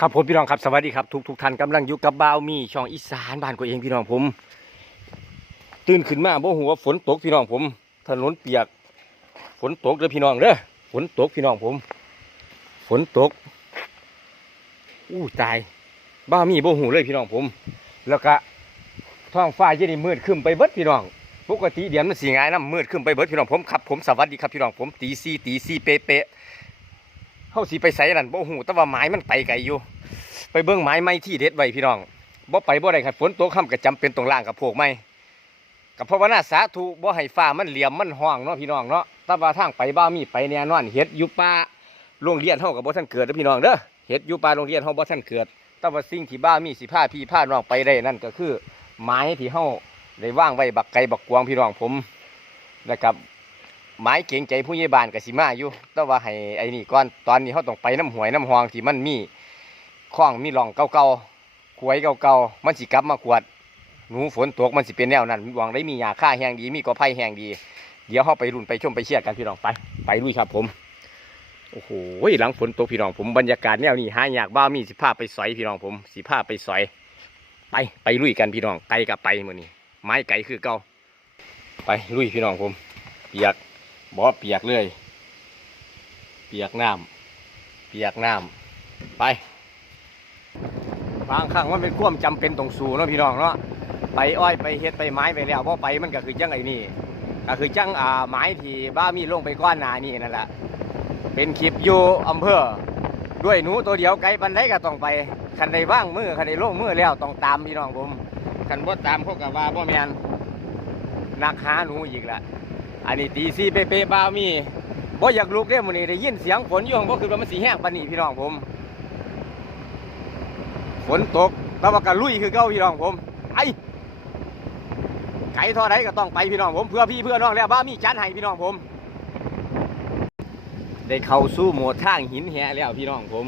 ครับผมพี่น้องครับสวัสดีครับทุกทุกท่านกำลังอยู่กับบ่าวมีช่องอีสานบ้านก็เองพี่น้องผม ตื่นขึ้นมาบ่หัวฝนตกพี่น้องผม ถนนเปียก ฝนตกเด้อพี่น้องเด้อฝนตกพี่น้องผม ฝนตก อู้ตายบ้าวมีบ่หูเลยพี่น้องผม แล้วก็ท้องฟ้าจะได้มืดขึ้นไปเบิดพี่น้องปกติเดี๋ยวมันสีง่ายนะมืดขึ้นไปเบิดพี่น้องผมครับผมสวัสดีครับพี่น้องผมตีซีตีซีเป๊ะาสิไปไสนั่นบ่ฮู้แต่ว่าไม้มันไปไกลอยู่ ไปเบิ่งไม้ไม้ที่เด็ดไว้พี่น้องบ่ไปบ่ได้ครับฝนตกค่ำก็จำเป็นต้องล่างกับพวกไม้กับภาวนาสาธุบ่ให้ฟ้ามันเหลี่ยมมันห้องเนาะพี่น้องเนาะแต่ว่าทางไปบ้ามีไปแน่นอนเฮ็ดอยู่ป่าโรงเรียนเฮาก็บ่ทันเกิดเด้อพี่น้องเด้อเฮ็ดอยู่ป่าโรงเรียนเฮาบ่ทันเกิดแต่ว่าสิ่งที่บ้ามีสิพาพี่พาน้องไปได้นั่นก็คือ ไม้ที่เฮาได้วางไว้บักไก่บักกวางพี่น้องผมนะครับ ไม้เก่งใจผู้ใหญ่บ้านกับสิมาอยู่แต่ว่าให้ไอ้นี่ก่อนตอนนี้เขาต้องไปน้ำหวยน้ำหองที่มันมีคลองมีหลองเก่าๆขวยเก่าๆมันสิกลับมาขวดหนูฝนตกมันสิเป็นแนวนั้นหวังได้มียาฆ่าแห้งดีมีกอไผ่แห้งดี เดี๋ยวเขาไปรุ่นไปชมไปเชียร์กันพี่น้องไปไปลุยครับผมโอ้โหหลังฝนตกพี่น้องผมบรรยากาศแนวนี้หายากบ้ามีสิพาไปสอยพี่น้องผมสิพาไปสอย ไปไปลุยกันพี่น้องไกลกับไปมือนี้ไม้ไก่คือเก่าไปลุยพี่น้องผมเปียก บ่เปียกเลย เปียกน้ำเปียกน้ำไป บางครั้งมันเป็นควมจำเป็นต้องสู้เนาะพี่น้องเนาะไปอ้อยไปเฮ็ดไปไม้ไปแล้วพอไปมันก็คือจังไอ้นี่ก็คือจังอ่าไม้ที่บ้ามีลงไปก้อนหนานี่นั่นแหละเป็นคลิปอยู่อำเภอด้วยหนูตัวเดียวไกลปันไดก็ต้องไปคันใดว่างมือคันใดโล่งมือแล้วต้องตามพี่น้องผมคันบ่ตามเขากับว่าบ่แมนนักหาหนูอีกละ อันนี้ตีซีเป๊ะๆบ้าวมีบ่อยากลุกเด้มื้อนี้ได้ยินเสียงฝนอยู่ห้องบ่คือว่ามันสิแห้งปานนี้พี่น้องผม ฝนตกแต่ว่าก็ลุยคือเก่าพี่น้องผมไปไกลเท่าใดก็ต้องไปพี่น้องผมเพื่อพี่เพื่อน้องแล้วบ้ามีจัดให้พี่น้องผม ได้เข้าสู่โหมดทางหินแหแล้วพี่น้องผม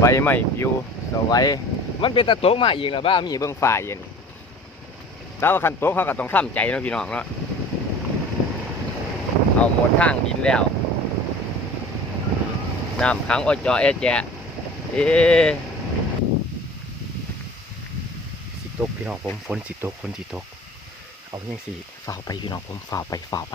ใบไม้ปิวสวัยมันเป็นตะโตกมาอีกแล้วบ้ามีเบิ่งฝ่าเย็น แล้วคันโต๊ะเขาก็ต้องข้ามใจเนาะพี่น้องเนาะเอาหมดทางดินแล้วน้ำขังอ้อยจอแอแจะเอ๊สิตกพี่น้องผมฝนสิตกฝนสิตก เอาอย่างสิฝ่าไปพี่น้องผมฝ่าไปฝ่าไป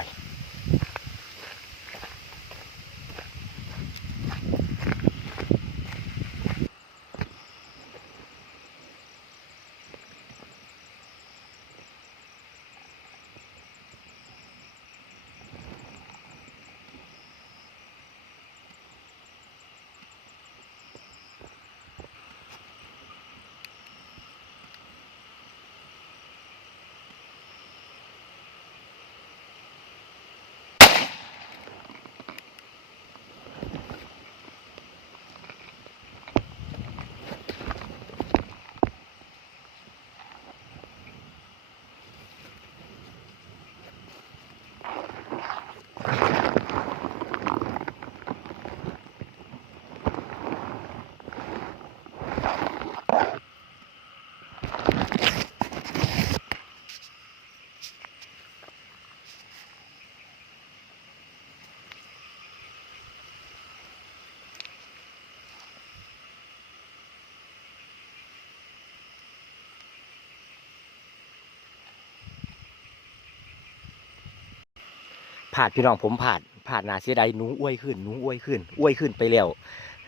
ผาดพี่น้องผมผาดผาดนาเสียดายหนูอ้วยขึ้นหนูอ้วยขึ้นอ้วยขึ้นไปแล้ว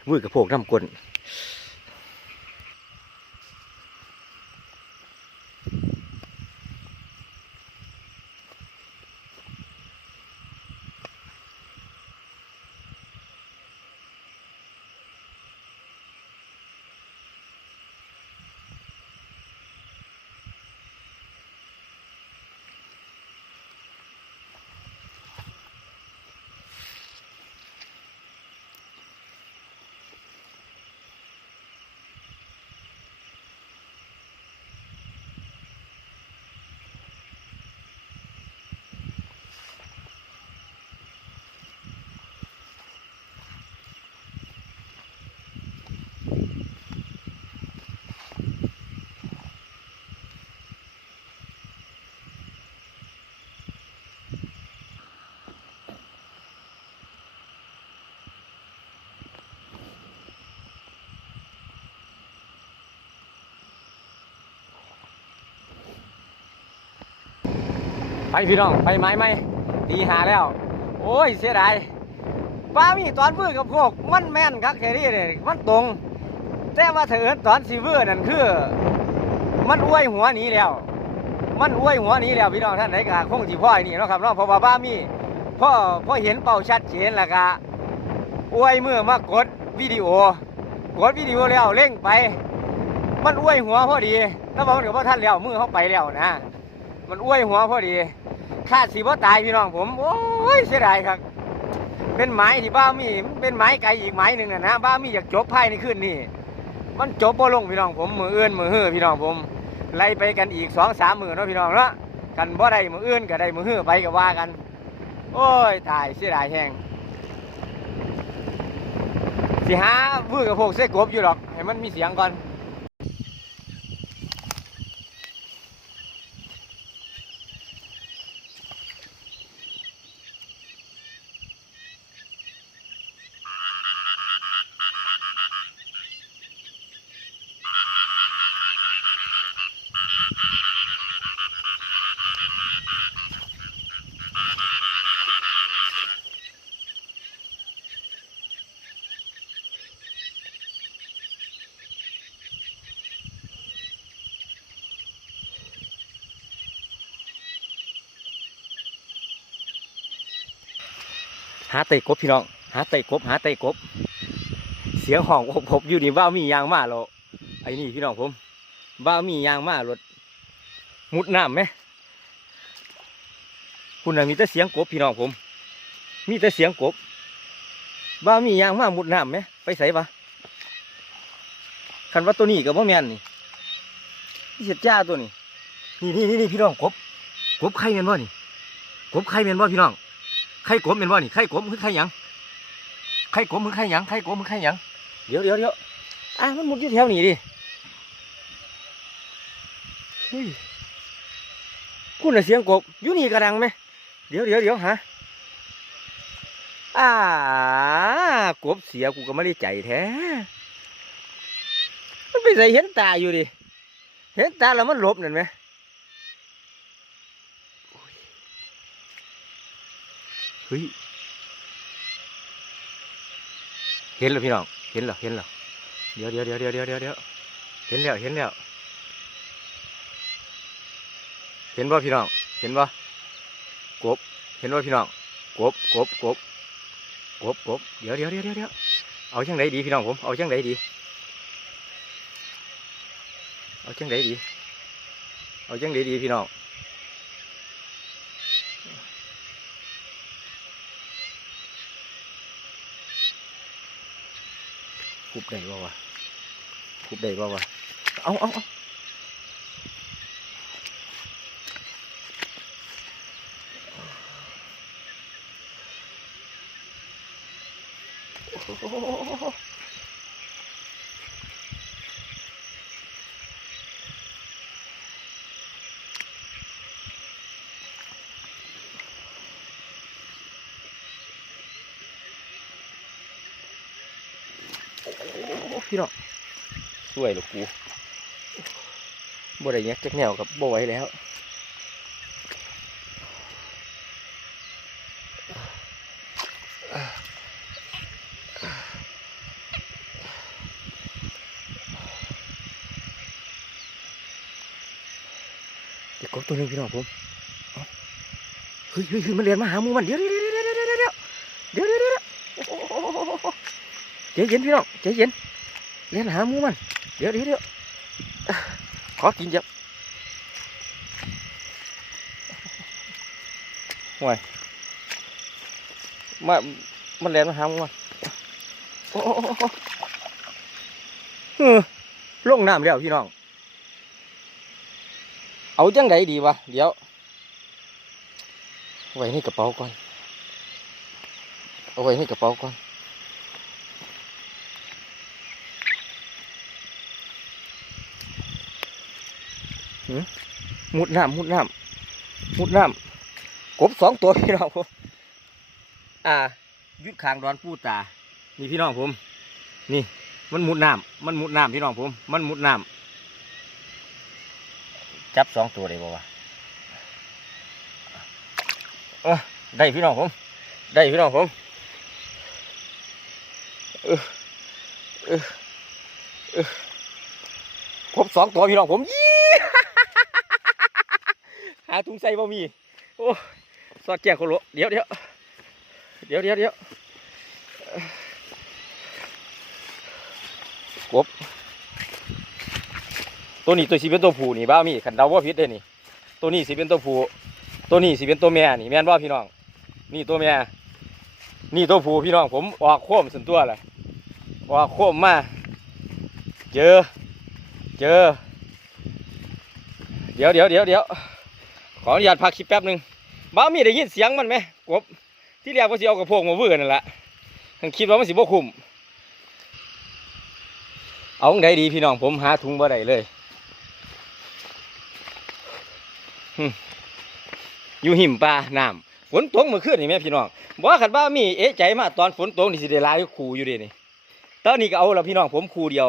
วืดกระโพกน้ำกลน ไปพี่น้องไปไม้ไหมตีหาแล้ว โอ้ยเสียดายป้ามีตอนพื้กับพวก มันแม่นคักแค่เนี้เลยมันตรง แต่ว่าเถิดตอนซีเวอร์นั่นคือ มันอ้วยหัวนี้แล้ว มันอ้วยหัวนี้แล้วพี่น้องท่านไหนก็คงสิพ่อยนี่เนาะครับเนาะเพราะว่าบ้ามีพ่อพ่อเห็นเป่าชัดเจนแล้วก็อวยมือมากดวิดีโอกดวิดีโอแล้วเร่งไป มันอ้วยหัวพอดีแล้วบอกมันกับว่าท่านแล้วมือเข้าไปแล้วนะ มันอ้วยหัวพอดี คาดสีว่าตายพี่น้องผมโอ้ยเสียดายครับ เป็นไม้ที่บ้ามีเป็นไม้ไกลอีกไม้หนึ่งนะนะบ้ามีอยากจบภายในคืนนี้มันจบบ่ลงพี่น้องผมมือเอื่นมือฮื้อพี่น้องผมไล่ไปกันอีกสองสามมือเนาะพี่น้องเนาะกันบ่ได้มือเอื่นก็ได้มือฮื้อไปก็ว่ากัน โอ้ยตายเสียดายแห้งสิหาพื้กับพวกเสกบอยู่หรอกให้มันมีเสียงก่อนาเตะกบพี่น้อง หาเตะกบ หาเตะกบ เสียงห้องอบอยู่นี่บ้ามียางมาแล้วไอ้นี่พี่น้องผมบ้ามียางมารถมุดน้ำไหมคุณน่ะมีแต่เสียงกบพี่น้องผม มีแต่เสียงกบบ้ามียางมามุดน้ำไหมไปใส่ปะคันว่าตัวนี้กับว่าแมนนี่นี่เสียจ้าตัวนี้นี่นี่นี่พี่น้องกบกบไข่แมนบ่นี่กบไข่แมนบ่พี่น้อง ไข่กบเป็นว่านี่ไข่กบคือไข่หยังไข่กบคือไข่หยังไข่กบคือไข่หยังเดี๋ยวเดี๋ยวเดี๋ยวอะมันมุดอยู่แถวนี้ดิคุณเสียงกบอยู่นี่กระดังไหมเดี๋ยวเดี๋ยวเดี๋ยวฮะอ่ากบเสียกูก็ไม่ได้ใจแท้มันไปใส่เห็นตาอยู่ดิเห็นตาแล้วมันหลบนั่นไหม เฮ้ยเห็นแล้วพี่น้อง เห็นแล้วเห็นแล้วเดี๋ยวเดี๋ยวเดี๋ยวเดี๋ยวเดี๋ยวเดี๋ยวเห็นแล้วเห็นแล้วเห็นบ่าพี่น้อง เห็นบ่ากบ เห็นบ่าพี่น้องกบกบกบกบกบเดี๋ยวเดี๋ยวเดี๋ยวเดี๋ยวเดี๋ยวเอาจังไดดีพี่น้องผม เอาจังไดดี เอาจังไดดี เอาจังไดดีพี่น้อง คุบได้บ่วะคุบได้บ่วะเอาเอาเอาโอ้โห พี่น้องสวยเหรอกูบ่ได้ยักจักแนวกับบ่ไหวแล้วเด็กกบตัวหนึงพี่น้องผมเอ้าเฮ้ยเฮ้ยเฮ้ยมันเรียนมาหาหมูมันเดี๋ยวเดี๋ยวเดี๋ยวเดี๋ยวเดี๋ยวเดี๋ยวเดี๋ยวเดี๋ยวเดี๋ยวโอ้โหโอ้โหโอ้โหใจเย็นพี่น้องใจเย็นเรีย นหาหมูมันเดี๋ยวเดี๋ยวเดี๋ยวอะขอกินจับห่วยมามันเรียนมาหาหมูมันโอ้โหโอ้โหโอ้โหเออลงน้ำแล้วพี่น้อง เอาจังไดดีวะเดี๋ยวเอาไว้ในกระเป๋าก่อน เอาไว้ในกระเป๋าก่อน มมุดน้ำมุดน้ำมุดน้ำกบสองตัวพี่น้องผมอ่ายุดคางดอนปูตานี่พี่น้องผม นี่ มันมุดน้ำมันมุดน้ำพี่น้องผม มันมุดน้ำจับสองตัวได้บ่วะเออได้พี่น้องผม ได้พี่น้องผมเออเออเออครบสองตัวพี่น้องผมยี่าถุงใส่บ่มี โอ้สอดแจกโคโลเดี๋ยวเดี๋ยวเดี๋ยวเดี๋ยวเดี๋ยวกบตัวนี้ตัวสีเป็นตัวผู้นี่บ้ามีขันดาวว่าพิษเด้นี่ ตัวนี้สิเป็นตัวผู้ตัวนี้สิเป็นตัวแม่นี่แม่นว่าพี่น้อง นี่ตัวแม่ นี่ตัวผู้พี่น้องผมออกโค้มส่วนตัวเลยออกโค้มมา เจอ เจอ เดี๋ยวเดี๋ยวเดี๋ยวเดี๋ยว ขออนุญาตพักคลิปแป๊บหนึ่งบ้ามีได้ยินเสียงมันไหมกบที่เรียกว่าสิเอากระโพงมาเวือนั่นแหละทั้งคิดว่ามันสิบ่คุ้มเอาไงดีพี่น้องผมหาถุงบ่ได้เลยอยู่หิมปลาน้ำฝนตกเมื่อคืนนี่แม่พี่น้องบอกว่าขันบ้ามีเอ๊ะใจมาตอนฝนตกนี่สิได้หลายคูอยู่เดินี่ตอนนี้ก็เอาแล้วพี่น้องผมคูเดียว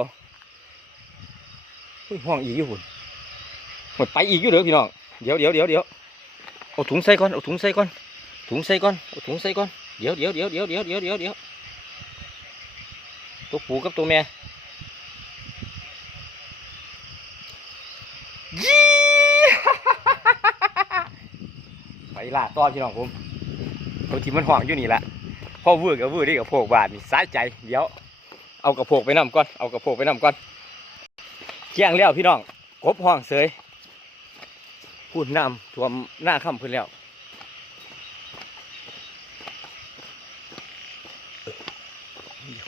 ห้องอีกอยู่หุ่นหมดไปอีกอยู่เด้อพี่น้อง เดี๋ยวเดี๋ยวเดี๋ยวเดี๋ยวเอาถุงใส่ก่อนเอาถุงใส่ก่อนถุงใส่ก่อนเอาถุงใส่ก่อนเดี๋ยวเดี๋ยวเดี๋ยวเดี๋ยวเดี๋ยวเดี๋ยวเดี๋ยวเดี๋ยวตัวผูกับตัวแม่ยี่ไปล่าต่อพี่น้องผมตัวที่มันห่วงอยู่นี่แหละพ่อวื้อกับวื้อได้กับโพกบาทนี่สายใจเดี๋ยวเอากระโพกไปนำก่อนเอากระโพกไปนำก่อนเที่ยงแล้วพี่น้องกบห้องเสย พูดน้ำท่วมหน้าค่ำเพิ่นแล้ว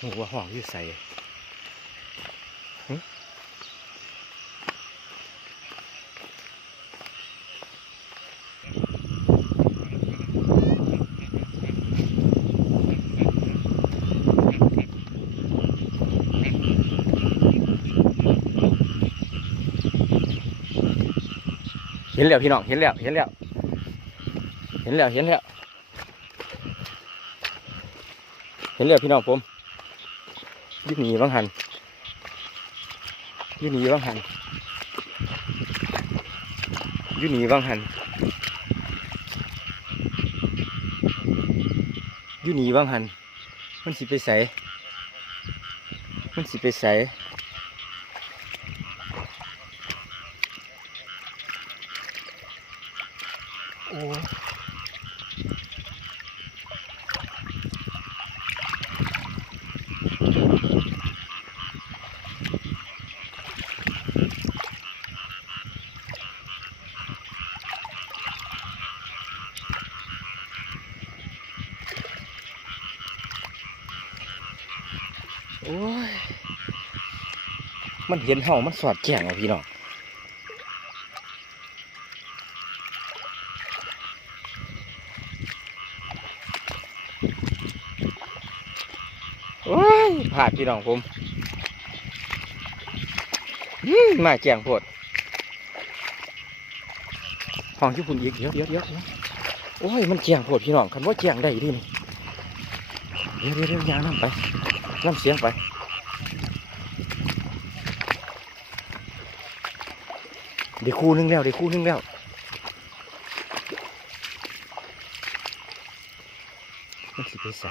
หัวห้องยืดใส่ เห็นแล้วพี่น้องเห็นแล้วเห็นแล้วเห็นแล้วเห็นแล้วเห็นแล้วพี่น้องผมยืดหนีบ้างหันยืดหนีบ้างหันยืดหนีบ้างหันยืดหนีบ้างหันมันสิไปใสมันสิไปใส มันเห็นเห่ามันสอดแจ้งอะพี่น้องโอ้ยผาดพี่น้องผมมาแจงโพดห้องที่คุณอีกเดี๋ยวเดี๋ยวเดี๋ยวเดี๋ยวโอ้ยมันแจงโพดพี่น้องคันว่าแจงได้ดินี่เดี๋ยวเดี๋ยวเดี๋ยวยางน้ำไปน้ำเสียงไป ดี๋ยวคู่นึงแล้วเดี๋ยวคู่นึงแล้วมันสิไปใส่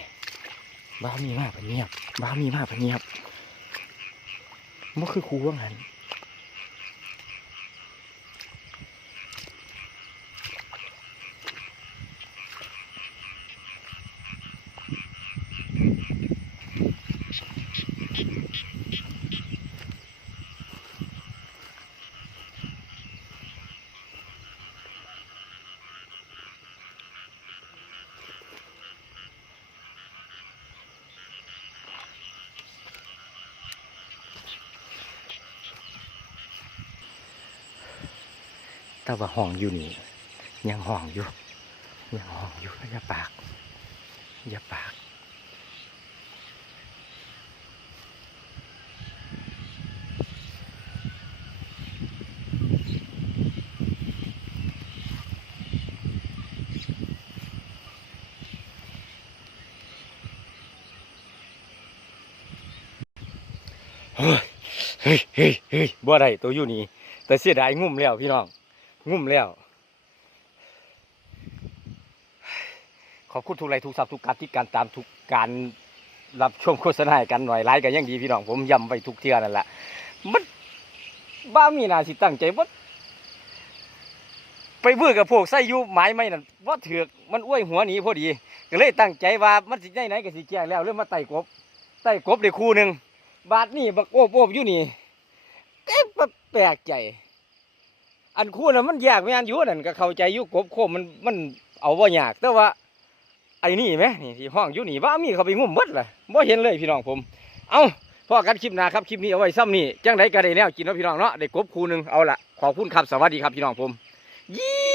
ยบ้ามีมากแบบนเงียบบ้ามีมากแบบนเงียบมันคือครูว่างั้น แต่ว่าห้องอยู่นี่ยังห้องอยู่ยังห้องอยู่อย่าปาก อย่าปากเฮ้ยเฮ้ยเฮ้ยเฮ้ยบ่ได้ตัวอยู่นี่แต่เสียดายงุ่มแล้วพี่น้อง งุ่มแล้ว ขอบคุณทุกไลค์ทุกซับทุกการที่การตามทุกการรับชมโฆษณาให้กันหน่อยไลค์กันยังดีพี่น้องผมย้ำไปทุกเทื่อนั่นแหละมันบ้ามีนาสิตั้งใจว่าไปเบื่อกับพวกไส้ยูไม้ไม่นั่นว่าเถือกมันอ้วยหัวหนีพอดีก็เลยตั้งใจว่ามันสิได้ไหนก็สิแจ้งแล้วเรื่องมาไต่กบไต่กบได้คู่หนึ่งบาทนี่บักโอบโอบอยู่นี่เอ๊ะแปลกใจ อันคู่น่ะมันยากไม่อันอยู่นั่นก็เข้าใจอยู่กบโคมมันมันเอาว่ายากแต่ว่า ไอ้นี่ไหมนี่ที่ห้องอยู่นี่ว่ามีเขาไปงุ่มเบิดเลยบ่เห็นเลยพี่น้องผม เอาพอกันคลิปหน้าครับคลิปนี้เอาไว้ซ้ำนี่จังไดก็ได้แนวกินเนาะพี่น้องเนาะได้กบคู่หนึ่งเอาละขอบคุณครับสวัสดีครับพี่น้องผมยี่